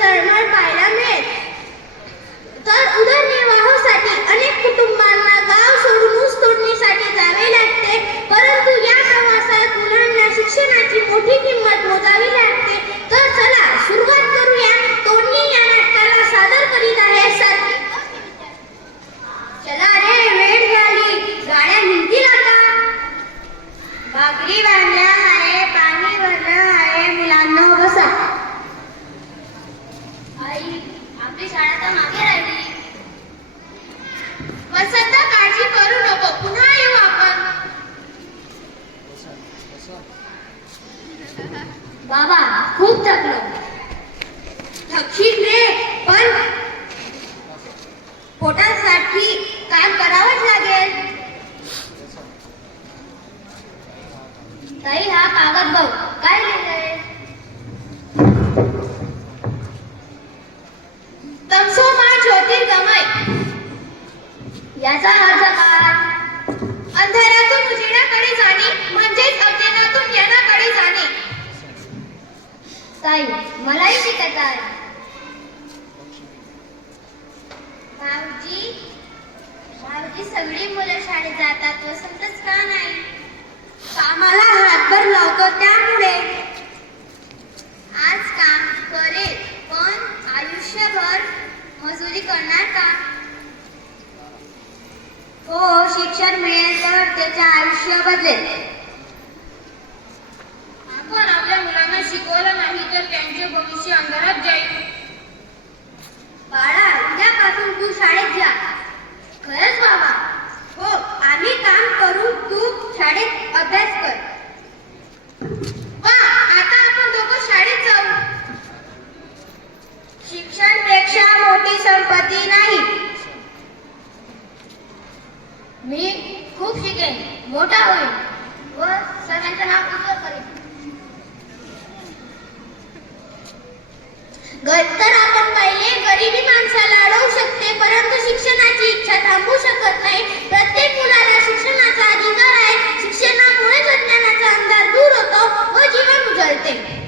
तळमळ पाहायला मिळेल. तर उदरनिर्वाहासाठी अनेक कुटुंबांना गाव सोडून ऊस तोडणीसाठी जावे लागते, परंतु या प्रवासात मुलांना शिक्षणाची मोठी किंमत मोजावी लागते. तर चला सुरुवात करूया. तोडणी या नाटकाला सादर करीत आहे चला रे, वेळ झाली, गाड्या निघतील आता. भाकरी बांधल्या आहे, पाणी भरलं आहे, मुलांना बसा. आई, आपली शाळा तर मागे राहिली. वसंता, काळजी करू नको, पुन्हा येऊ आपण. बाबा, खूप थकलो. थकशील रे, पण पोटासाठी काम करावंच लागेल. ताई, हा कागद बघ, काय लिहिलंय? तमसो मा ज्योतिर्गमय. याचा अर्थ काय? अंधारातून उजेडाकडे जाणे म्हणजेच अज्ञानातून ज्ञानाकडे जाणे. ताई, मलाही शिकत आहे. भाऊजी, सगळी मुलं शाळेत जातात, वसंतच का नाही? कामाला हातभर लावतो त्यामुळे. आज काम करेल, पण आयुष्यभर मजुरी करणार का? हो, शिक्षण मिळेल तर त्याचे आयुष्य बदलेल. आपण आपल्या मुलांना शिकवलं नाही तर त्यांचे भविष्य अंधारात जाईल. बाळा, उद्यापासून तू शाळेत जा. खरंच बाबा? हो, आम्ही काम करू, तू शाळेत अभ्यास कर. वा, आता आपण दोघं शाळेत जाऊ. शिक्षणापेक्षा मोठी संपत्ती नाही. मी खूप शिकेन, मोठा होईल व सर्वांचं नाव उज्ज्वल करेन. तर आपण पाहिले, गरिबी माणसाला अडवू शकते, परंतु शिक्षणाची इच्छा थांबवू शकत नाही. प्रत्येक मुलाला शिक्षणाचा अधिकार आहे. शिक्षणामुळेच अज्ञानाचा अंधार दूर होतो व जीवन उजळते.